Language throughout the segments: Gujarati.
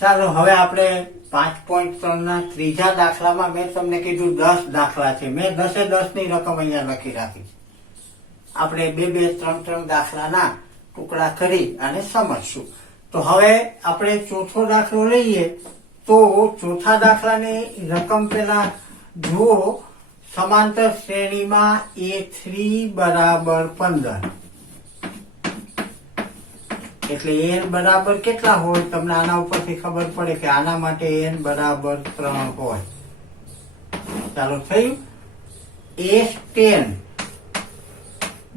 ચાલો હવે આપણે 5.3 ના ત્રીજા દાખલામાં મેં તમને કીધું 10 દાખલા છે. મેં 10 ની રકમ અહીંયા લખી રાખી છે. આપણે 2-2, 3-3 દાખલાના ટુકડા કરી અને સમજશું. તો હવે આપણે ચોથો દાખલો લઈએ. તો ચોથા દાખલાની રકમ પેલા જુઓ. સમાંતર શ્રેણીમાં A3 બરાબર 15 એટલે n બરાબર કેટલા હોય તમને આના ઉપરથી ખબર પડે કે આના માટે n બરાબર 3 હોય. ચાલો થયું. S10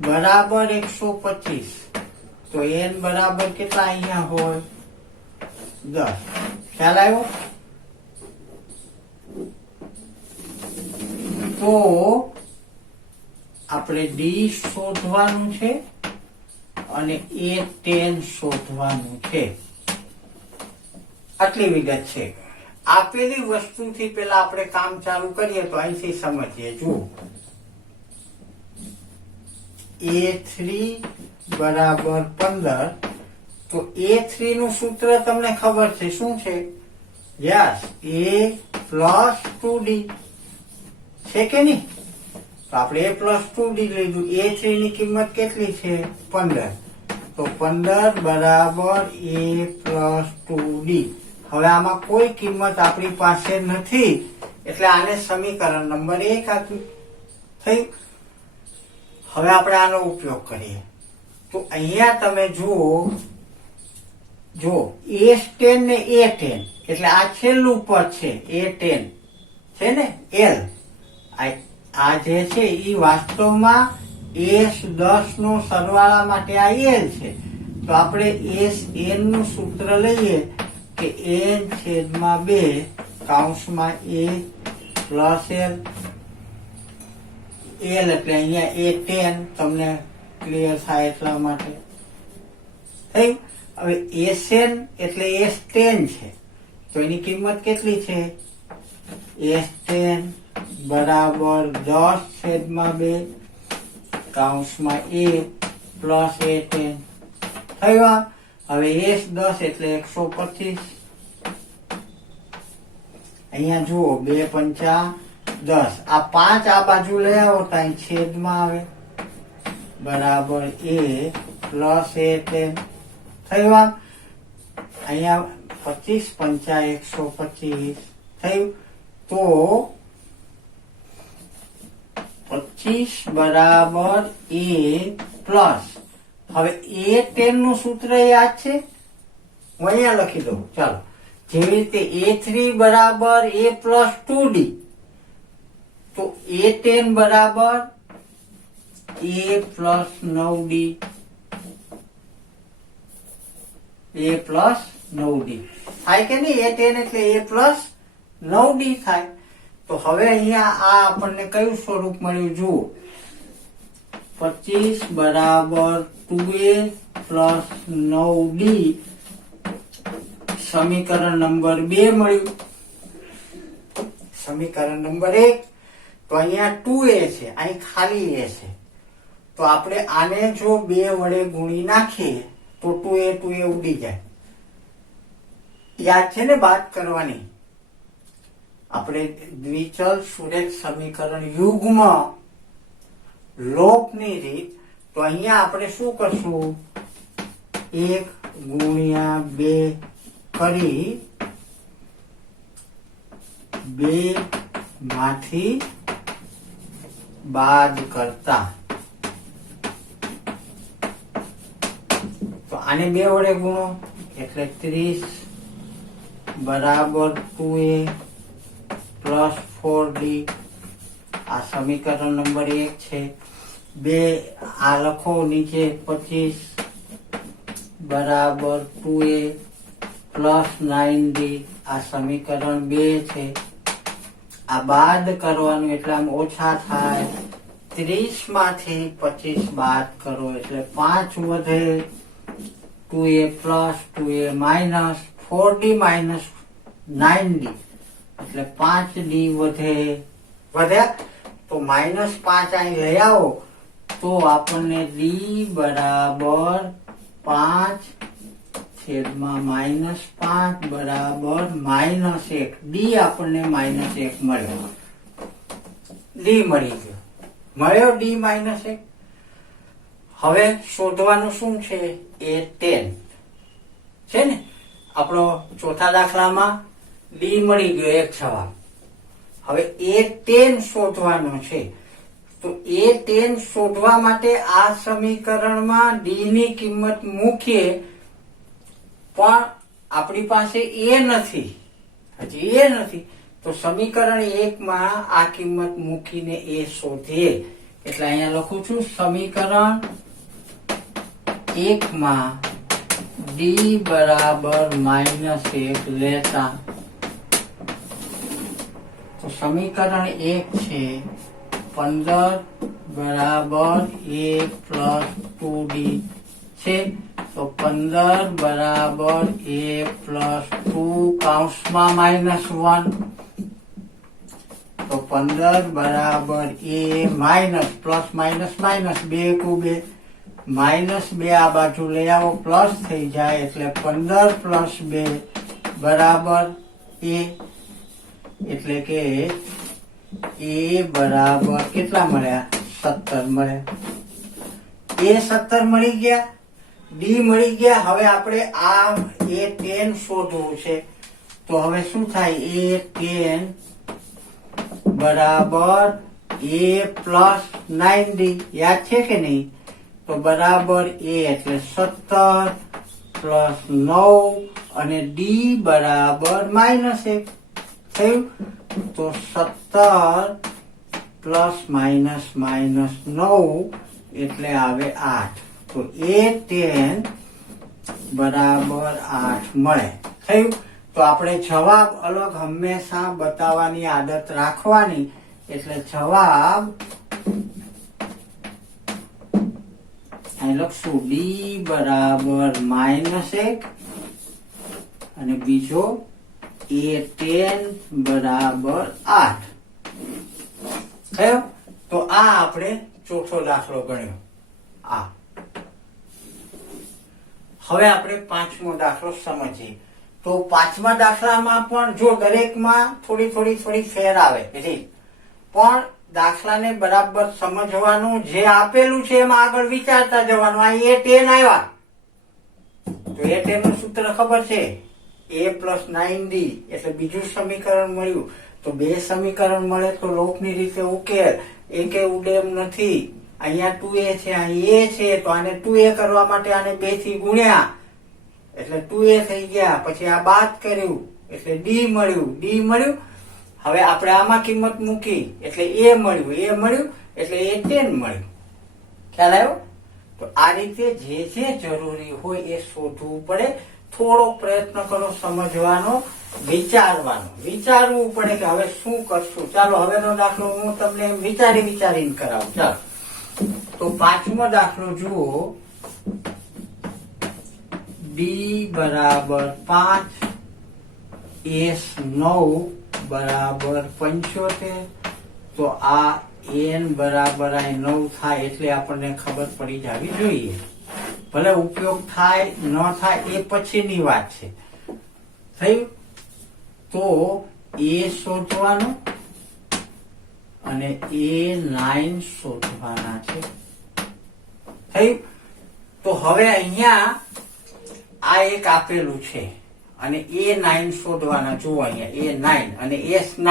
બરાબર 125 તો n બરાબર કેટલા અહીંયા હોય 10. ખ્યાલ આવ્યો? તો આપણે d શોધવાનું છે અને A10 શોધવાનું છે. આટલી વિગત છે. આપેલી વસ્તુથી પેલા આપણે કામ ચાલુ કરીએ તો અહીંથી સમજીએ. જુઓ, A3 બરાબર 15 તો A3 નું સૂત્ર તમને ખબર છે શું છે? યસ, A પ્લસ 2D છે કે નહીં? તો આપણે A પ્લસ 2D લીધું. A3 ની કિંમત કેટલી છે? 15. તો 15 બરાબર A પ્લસ 2D. હવે આમાં કોઈ કિંમત આપણી પાસે નથી એટલે આને સમીકરણ નંબર 1 આપ્યું. થયું. હવે આપણે આનો ઉપયોગ કરીએ. તો અહીંયા તમે જુઓ, S10 ને A10 એટલે આ છેલ્લું પદ છે A10 છે ને L. આ જે છે એ વાસ્તવમાં S10 નો સરવાળા માટે આ L છે. તો આપણે Sn નું સૂત્ર લઈએ કે n છેદમાં 2 કૌંસમાં A પ્લસ L. L એટલે અહીંયા A10 તમને ક્લિયર થાય એટલા માટે થયું. હવે Sn એટલે S10 છે તો એની કિંમત કેટલી છે? S10 બરાબર 10 છેદમાં 2 કૌંસમાં A પ્લસ A10 થયું. હવે S10 એટલે 125. અહીંયા જુઓ 2 પંચા 10. આ 5 આ બાજુ લઈ આવો તો અહીં છેદમાં આવે બરાબર A પ્લસ A10 થયું. અહીંયા 25 પંચા 125 થયું. તો 25 બરાબર A પ્લસ. હવે A10 નું સૂત્ર યાદ છે? હું અહીંયા લખી દઉં. ચાલો, જેવી રીતે A3 બરાબર A પ્લસ 2D તો A10 બરાબર A plus 9D. A plus 9D થાય કે નહીં? A10 એટલે A પ્લસ 9D થાય. તો હવે અહીંયા આ આપણને કયું સ્વરૂપ મળ્યું? જુઓ, 25 બરાબર 2A પ્લસ 9D સમીકરણ નંબર 2 મળ્યું. સમીકરણ નંબર 1 તો અહીંયા 2A છે, અહીં ખાલી A છે. તો આપણે આને જો 2 વડે ગુણી નાખીએ તો 2A ઉડી જાય. યાદ છે ને બાદ કરવાની? આપણે દ્વિચલ સુરેખ સમીકરણ યુગ્મ લોપની રીત. તો અહીંયા આપણે શું કરશું? 1 ગુણ્યા 2 કરી 2 માંથી બાદ કરતા. તો આને 2 વડે ગુણો એટલે 30 બરાબર 2A પ્લસ 4D. આ સમીકરણ નંબર 1 છે. 2 આ લખો નીચે 25 બરાબર 2A પ્લસ 9D. આ સમીકરણ 2 છે. આ બાદ કરવાનું એટલે આમ ઓછા થાય. 30 માંથી 25 બાદ કરો એટલે 5 વધે. 2A plus 2A minus 4D minus 9D એટલે 5D વધ્યા. તો -5 અહીં લઈ આવો તો આપણને D બરાબર 5 છેદમાં -5 બરાબર -1. ડી આપણને -1 મળ્યો. ડી મળી ગયો. મળ્યો ડી -1. હવે શોધવાનું શું છે? A10 છે ને. આપણો ચોથા દાખલામાં ડી મળી ગયો એક જવાબ. હવે A10 શોધવાનો છે. તો A10 શોધવા માટે આ સમીકરણમાં ડી ની કિંમત મૂકીએ, પણ આપણી પાસે A નથી, હજી A નથી. તો સમીકરણ 1 માં આ કિંમત મૂકીને A શોધીએ. એટલે અહીંયા લખું છું સમીકરણ 1 માં ડી બરાબર -1 લેતા, તો સમીકરણ 1 છે 15 બરાબર A પ્લસ 2D છે. તો 15 બરાબર A પ્લસ 2 કૌંસમાં -1. તો 15 બરાબર A minus plus minus minus 2 × 2 -2 આ બાજુ લઈ આવો, પ્લસ થઈ જાય. એટલે 15 પ્લસ 2 બરાબર A. એટલે કે A બરાબર કેટલા મળ્યા? 17 મળ્યા. A 17 મળી ગયા, ડી મળી ગયા. હવે આપણે આ A10 શોધવું છે. તો હવે શું થાય? A10 બરાબર A પ્લસ 9D, યાદ છે કે નહીં? તો બરાબર A એટલે 17 પ્લસ 9 અને ડી બરાબર -1 થયું. તો 17 પ્લસ માઇનસ માઇનસ 9 એટલે આવે 8. તો A10 બરાબર 8 મળે. થયું. તો આપણે જવાબ અલગ હંમેશા બતાવવાની આદત રાખવાની. એટલે જવાબ અહીં લખશું ડી બરાબર -1 અને બીજો A10 બરાબર 8 થયો. તો આ આપણે ચોથો દાખલો ગણ્યો. આ હવે આપણે પાંચમો દાખલો સમજીએ. તો પાંચમા દાખલામાં પણ જો દરેકમાં થોડી ફેર આવે રીત, પણ દાખલાને બરાબર સમજવાનું. જે આપેલું છે એમાં આગળ વિચારતા જવાનું. આ A10 આવ્યા તો A10 નું સૂત્ર ખબર છે, A પ્લસ 9D. એટલે બીજું સમીકરણ મળ્યું. તો બે સમીકરણ મળે તો લોકની રીતે ઉકેલ. એકે ઉડે એમ નથી. અહીંયા 2A છે, અહીં A છે. તો આને 2A કરવા માટે આને 2 થી ગુણ્યા એટલે 2A થઈ ગયા. પછી આ બાદ કર્યું એટલે D મળ્યું. હવે આપણે આમાં કિંમત મૂકી એટલે A મળ્યું એટલે A10 મળ્યું. ખ્યાલ આવ્યો? તો આ રીતે જે જરૂરી હોય એ શોધવું પડે. થોડો પ્રયત્ન કરો સમજવાનો, વિચારવું પડે કે હવે શું કરશું. ચાલો હવેનો દાખલો હું તમને વિચારીને કરાવું. ચાલો તો પાંચમો દાખલો જુઓ. ડી બરાબર 5, S 9 બરાબર 75. તો આ n બરાબર 9 થાય એટલે આપણને ખબર પડી જવી જોઈએ. ભલે ઉપયોગ થાય ન થાય એ પછીની વાત છે. થયું. તો A શોધવાનું અને A9 શોધવાના છે. થયું. તો હવે અહીંયા આ એક આપેલું છે અને A9 શોધવાના. જુઓ અહીંયા A9 અને S9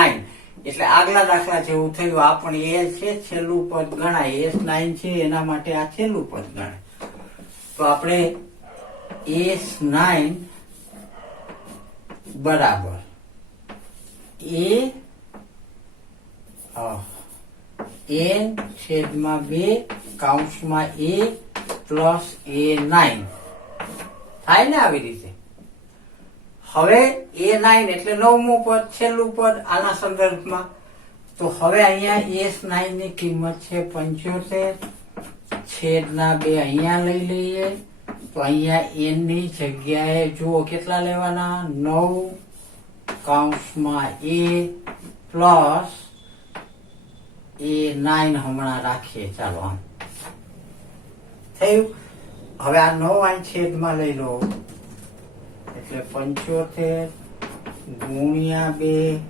એટલે આગલા દાખલા જેવું થયું. આ પણ A છે, છેલ્લું પદ ગણાય. S9 છે એના માટે આ છેલ્લું પદ ગણાય. તો આપણે S9 બરાબર n છેદમાં 2 કૌંસમાં A પ્લસ A9 થાય ને આવી રીતે. હવે A9 એટલે 9મું પદ, છેલ્લું પદ આના સંદર્ભમાં. તો હવે અહીંયા S9 ની કિંમત છે 75 છેદના 2 અહીંયા લઈ લઈએ. તો અહીંયા n ની જગ્યાએ જુઓ કેટલા લેવાના? 9 કૌંસમાં A પ્લસ A9 હમણાં રાખીએ. ચાલો આમ થયું. હવે આ 9 અહીં છેદમાં લઈ લો એટલે 75 ગુણ્યા 2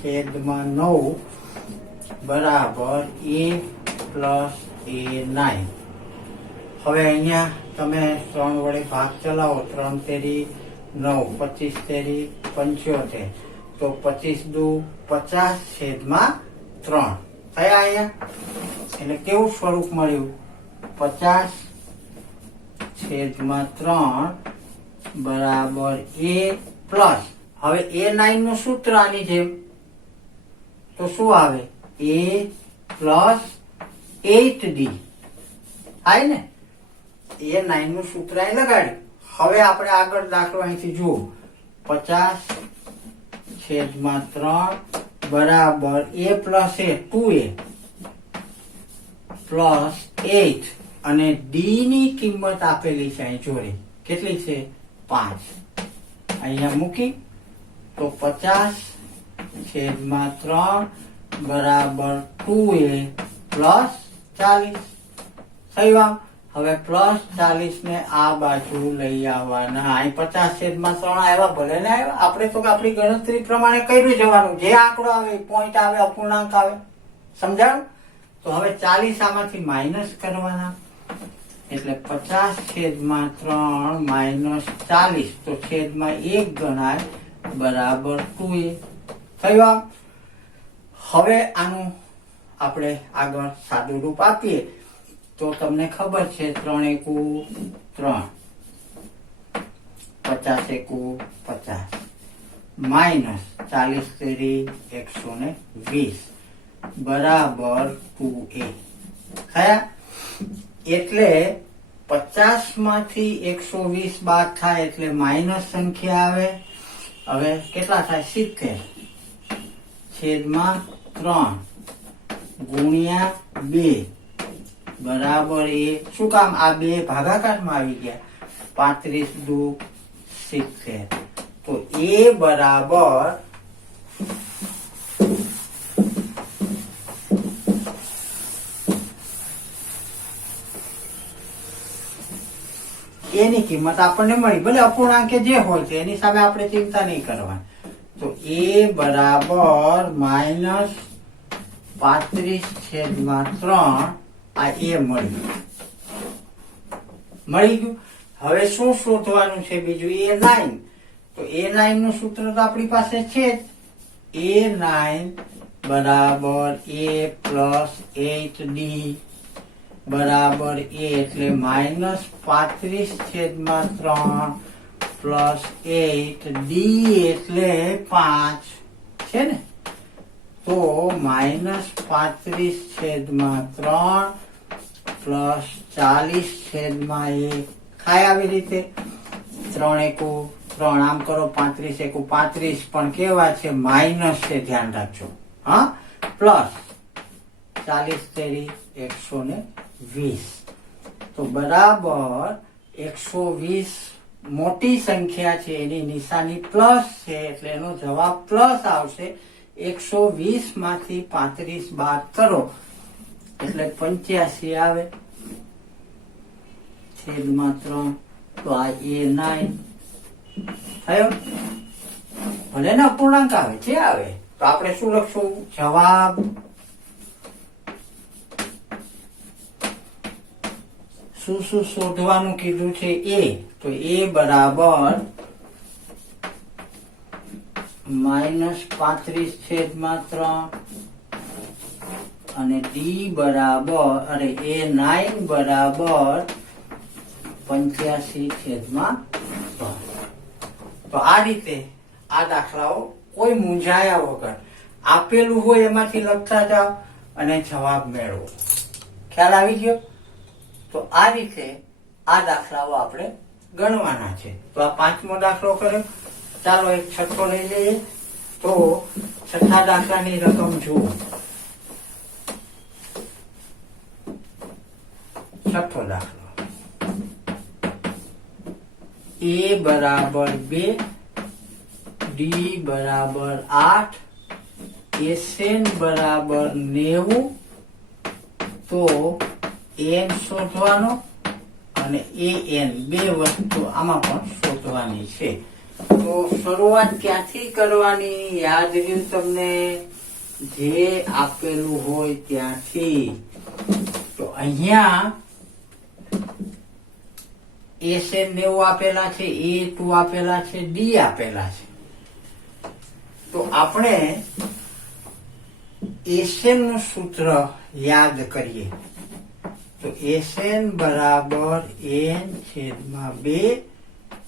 છેદમાં 9 બરાબર a પ્લસ a9. હવે અહીંયા તમે 3 વડે ભાગ ચલાવો, 3 તેરી 9, 25 તેરી 75, તો 25 દુ 50 છેદમાં 3 થયા અહીંયા. એટલે કેવું સ્વરૂપ મળ્યું? 50 છેદમાં 3 બરાબર a પ્લસ, હવે a9 નું સૂત્ર આની જેમ, તો શું આવે? a પ્લસ 8d થાય ને? a9 નું સૂત્ર અહીં લગાડ્યું. હવે આપણે આગળ દાખલો અહીંથી જુઓ, 50 છેદમાં 3 બરાબર a plus a 2a plus 8 અને d ની કિંમત આપેલી છે અહીં જોડે. કેટલી છે? 5. અહીંયા મૂકી તો 50 છેદમાં 3 બરાબર 2a પ્લસ 40 થયું. આમ હવે પ્લસ 40 ને આ બાજુ લઈ આવવાના. અહીં 50 છેદમાં 3 આવ્યા, ભલે ને આવ્યા, આપણે તો આપણી ગણતરી પ્રમાણે કર્યું જવાનું. જે આંકડો આવે, પોઈન્ટ આવે, અપૂર્ણાંક આવે, સમજાયું? તો હવે 40 આમાંથી માઇનસ કરવાના, એટલે 50 છેદમાં 3 માઇનસ 40, તો છેદમાં 1 ગણાય બરાબર 2a થયું. આમ હવે આનું આપણે આગળ સાદું રૂપ આપીએ તો તમને ખબર છે, 3 એકુ 3, 50 એકુ 50 માઇનસ 40 તેરી 120 બરાબર 2a થયા. એટલે 50 માંથી 120 બાદ થાય એટલે માઇનસ સંખ્યા આવે. હવે કેટલા થાય? 70 છેદમાં 3 ગુણ્યા 2 બરાબર એ. શું કામ? આ 2 ભાગાકારમાં આવી ગયા. 35 દુ 70, તો એ બરાબર એની કિંમત આપણને મળી. ભલે અપૂર્ણાંક જે હોય છે એની સામે આપણે ચિંતા નહીં કરવાની. તો એ બરાબર માઇનસ 35 છેદમાં 3 આ એ મળી ગયું. હવે શું શોધવાનું છે બીજું? a9. તો a9 નું સૂત્ર તો આપણી પાસે છે જ. a9 બરાબર a પ્લસ 8d બરાબર a, એટલે માઇનસ 35 છેદમાં 3 પ્લસ 8d એટલે 5 છે ને? તો માઇનસ 35 છેદમાં 3 પ્લસ 40 છેદમાં 1 થાય. આવી રીતે 3 એકુ 3, આમ કરો 35 એકુ 35, પણ કેવા છે? માઇનસ છે, ધ્યાન રાખજો. હા, પ્લસ 40 તેરી 120, તો બરાબર 120 મોટી સંખ્યા છે, એની નિશાની પ્લસ છે, એટલે એનો જવાબ પ્લસ આવશે. 120 માંથી 35 બાદ કરો એટલે 85 આવે છેદમાં 3, તો આ a9 થયો. ભલે ને અપૂર્ણાંક આવે, જે આવે, તો આપણે શું લખશું? જવાબ શું શું શોધવાનું કીધું છે? a. તો a બરાબર માઇનસ 35 છેદમાં 3 અને d બરાબર a9 બરાબર 85 છેદમાં 3. તો આ રીતે આ દાખલાઓ કોઈ મૂંઝાયા વગર આપેલું હોય એમાંથી લખતા જાઓ અને જવાબ મેળવો. ખ્યાલ આવી ગયો? તો આ રીતે આ દાખલાઓ આપણે ગણવાના છે. તો આ 5મો દાખલો કર્યો. ચાલો એક છઠ્ઠો લઈ લઈએ. તો છઠ્ઠા દાખલાની રકમ જુઓ. છઠ્ઠો દાખલો, a બરાબર 2, d બરાબર 8, SN બરાબર 90, તો n શોધવાનો અને an, બે વસ્તુ આમાં પણ શોધવાનો. શોધવાની છે. તો શરૂઆત ક્યાંથી કરવાની યાદ રહ્યું તમને? જે આપેલું હોય ત્યાંથી. તો અહીંયા એસએન 90 આપેલા છે, A2 આપેલા છે, ડી આપેલા છે. તો આપણે એસએન નું સૂત્ર યાદ કરીએ. તો એસએન બરાબર n/2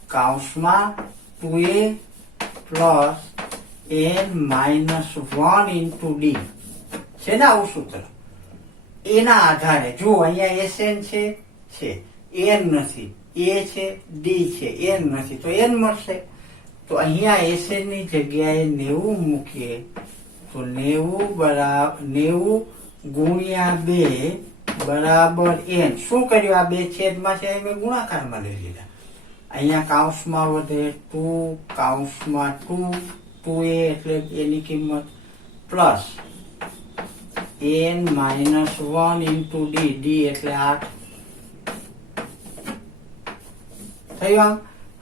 કૌંસમાં 2a plus n-1 into D છે ને આવું સૂત્ર. એના આધારે જો અહીંયા એસએન છે એન નથી, એ છે, ડી છે, એન નથી, તો એન મળશે. તો અહીંયા એસએન ની જગ્યાએ 90 મૂકીએ તો 90 ગુણ્યા 2 બરાબર n. શું કર્યું? આ બે છેદમાં છે મેં ગુણાકારમાં લઈ લીધા. અહીંયા કૌંસમાં વધે 2 કૌંસમાં 2a એટલે એની કિંમત પ્લસ n-1 ઇન્ટુ ડી એટલે 8 થયું.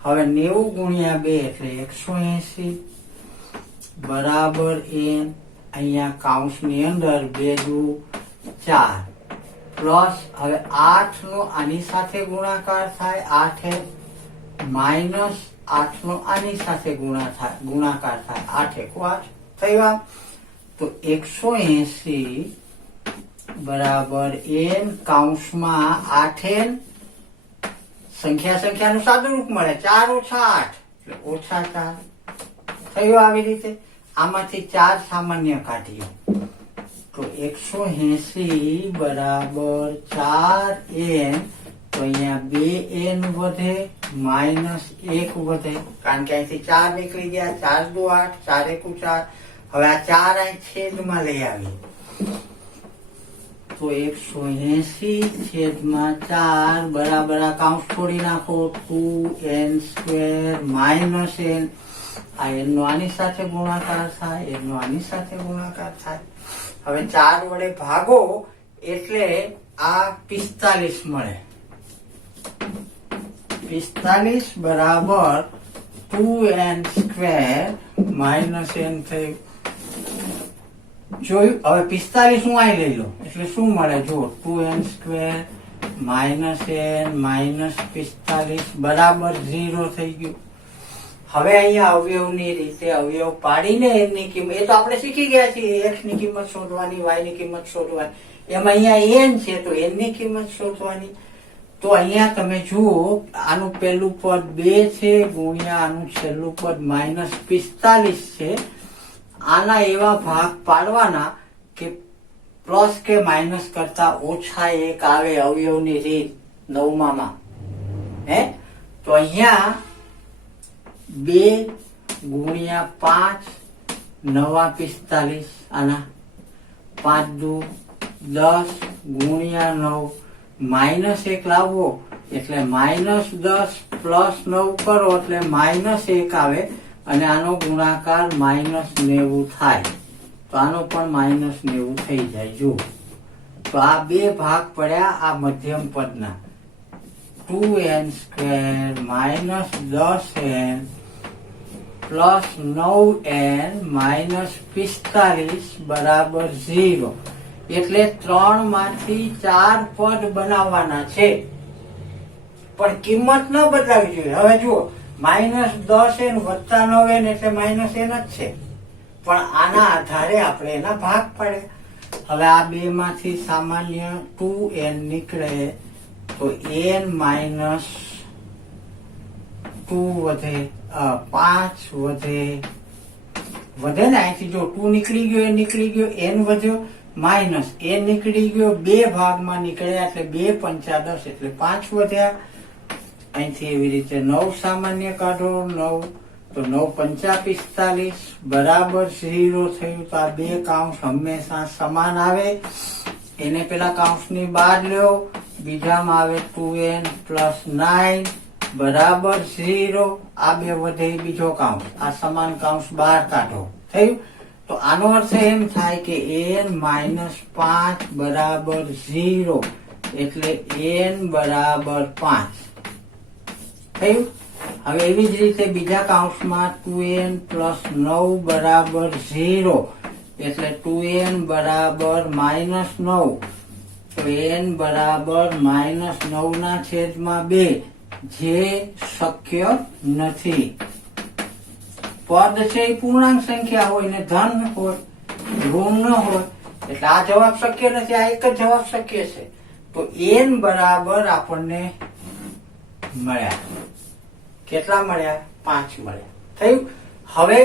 હવે 90 ગુણ્યા 2 એટલે 180 બરાબર n. અહીંયા કૌંસની અંદર 2 4 પ્લસ હવે 8 નો આની સાથે ગુણાકાર થાય 8 માઇનસ 8 નો આની સાથે ગુણાકાર થાય 8 × 8 થયું. તો 180 બરાબર n કૌંસમાં 8n સંખ્યાનું સાદુરૂપ મળે 4 - 8 એટલે -4 થયું. આવી રીતે આમાંથી 4 સામાન્ય કાઢીએ તો 180 બરાબર 4n. તો અહીંયા 2n વધે માઇનસ 1 વધે કારણ કે અહીંથી 4 નીકળી ગયા. 4 × 8 4 × 4. હવે આ 4 અહીં છેદમાં લઈ આવી તો 180/4 બરાબર આ કૌંસ છોડી નાખો 2n² માઇનસ n. આ n નો આની સાથે ગુણાકાર થાય, n નો આની સાથે ગુણાકાર થાય. હવે 4 વડે ભાગો એટલે આ 45 મળે. 45 બરાબર 2n² માઇનસ n થયું. જોયું? હવે 45 હું અહીં લઈ લો એટલે શું મળે? જો 2n² માઇનસ n માઇનસ 45 બરાબર 0 થઈ ગયું. હવે અહીંયા અવયવની રીતે અવયવ પાડીને એની કિંમત, એ તો આપણે શીખી ગયા છીએ, x ની કિંમત શોધવાની, y ની કિંમત શોધવાની. એમાં અહીંયા n છે તો n ની કિંમત શોધવાની. તો અહીંયા તમે જુઓ આનું પહેલું પદ 2 છે ગુણ્યા આનું છેલ્લું પદ -45 છે. આના એવા ભાગ પાડવાના કે પ્લસ કે માઇનસ કરતા ઓછા 1 આવે અવયવની રીત 9માં. તો અહીંયા 2 ગુણ્યા 5 નવા 45 આના 5 × 10 ગુણ્યા 9 માઇનસ 1 લાવવો એટલે -10 પ્લસ 9 કરો એટલે -1 આવે અને આનો ગુણાકાર -90 થાય. તો આનો પણ -90 થઈ જાય. જુઓ તો આ બે ભાગ પડ્યા આ મધ્યમ પદના 2n² -10n પ્લસ 9n -45 બરાબર 0. એટલે 3 માંથી 4 પદ બનાવવાના છે પણ કિંમત ન બદલાવી જોઈએ. હવે જુઓ -10n વત્તા 9n એટલે -n જ છે પણ આના આધારે આપણે એના ભાગ પડે. હવે આ બે માંથી સામાન્ય 2n નીકળે તો n -2 વધે 5 વધે ને અહીંથી જો 2 નીકળી ગયો, n નીકળી ગયો, n વધ્યો માઇનસ n નીકળી ગયો, 2 ભાગમાં નીકળ્યા એટલે 2 × 5 = 10 એટલે 5 વધ્યા. અહીંથી એવી રીતે 9 સામાન્ય કાઢો 9 તો 9 × 5 = 45 બરાબર 0 થયું. તો આ બે કૌંસ હંમેશા સમાન આવે. એને પેલા કૌંસની બહાર લ્યો, બીજામાં આવે 2n + 9 બરાબર 0. આ બે વધે બીજો કૌંસ, આ સમાન કૌંસ બહાર કાઢો. થયું? તો આનો અર્થ એમ થાય કે n -5 બરાબર 0 એટલે n બરાબર 5 થયું. હવે એવી જ રીતે બીજા કૌંસમાં 2n પ્લસ 9 બરાબર 0 એટલે 2n બરાબર -9 તો n બરાબર -9 ના છેદમાં 2 જે શક્ય નથી. પદ છે એ પૂર્ણાંક સંખ્યા હોય ને ધન હોય, ઋણ ન હોય, એટલે આ જવાબ શક્ય નથી. આ એક જ જવાબ શક્ય છે. તો n બરાબર આપણને મળ્યા. કેટલા મળ્યા? 5 મળ્યા. થયું. હવે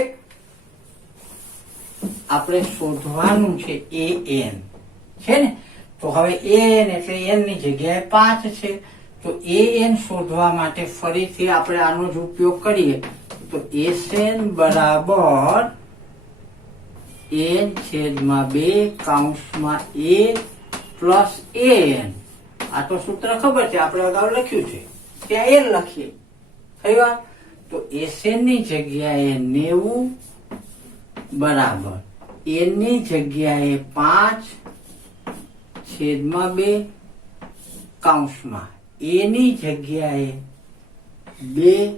આપણે શોધવાનું છે an છે ને, તો હવે an એટલે n ની જગ્યાએ 5 છે. તો an શોધવા માટે ફરીથી આપણે આનો જ ઉપયોગ કરીએ. તો Sn બરાબર n છેદમાં 2 કૌંસમાં a પ્લસ an. આ તો સૂત્ર ખબર છે, આપણે અગાઉ લખ્યું છે, ત્યાં n લખીએ. થઈ વાત. તો Sn ની જગ્યાએ 90 બરાબર n ની જગ્યાએ 5 છેદમાં 2 કૌંસમાં a ની જગ્યાએ 2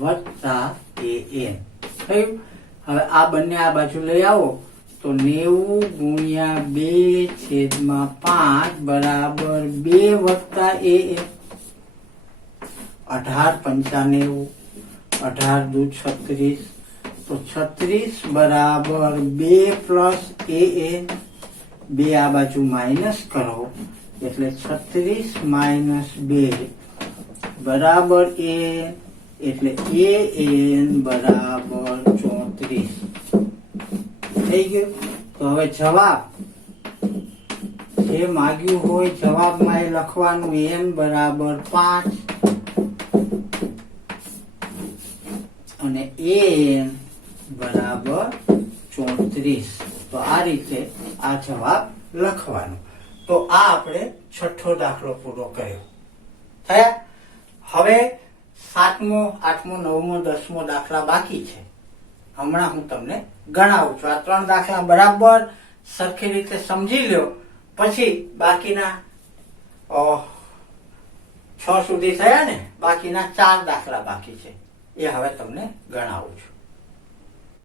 વત્તા an. થયું. હવે આ બંને આ બાજુ લઈ આવો તો 90 ગુણ્યા 2 છેદમાં 5 બરાબર 2 વત્તા an. 18 95, 18 દુ 36, તો 36 બરાબર 2 પ્લસ an. 2 આ બાજુ માઇનસ કરો એટલે 36 માઇનસ 2 બરાબર an, એટલે an બરાબર 34. થઈ ગયું. તો હવે જવાબ જે માંગ્યું હોય જવાબમાં એ લખવાનું n બરાબર 5 અને an બરાબર 34. તો આ રીતે આ જવાબ લખવાનો. તો આ આપણે છઠ્ઠો દાખલો પૂરો કર્યો. થયા. હવે 7મો, 8મો, 9મો, 10મો દાખલા બાકી છે. હમણાં હું તમને ગણાવું છું. આ 3 દાખલા બરાબર સરખી રીતે સમજી લ્યો, પછી બાકીના 6 સુધી થયા ને, બાકીના 4 દાખલા બાકી છે, એ હવે તમને ગણાવું છું.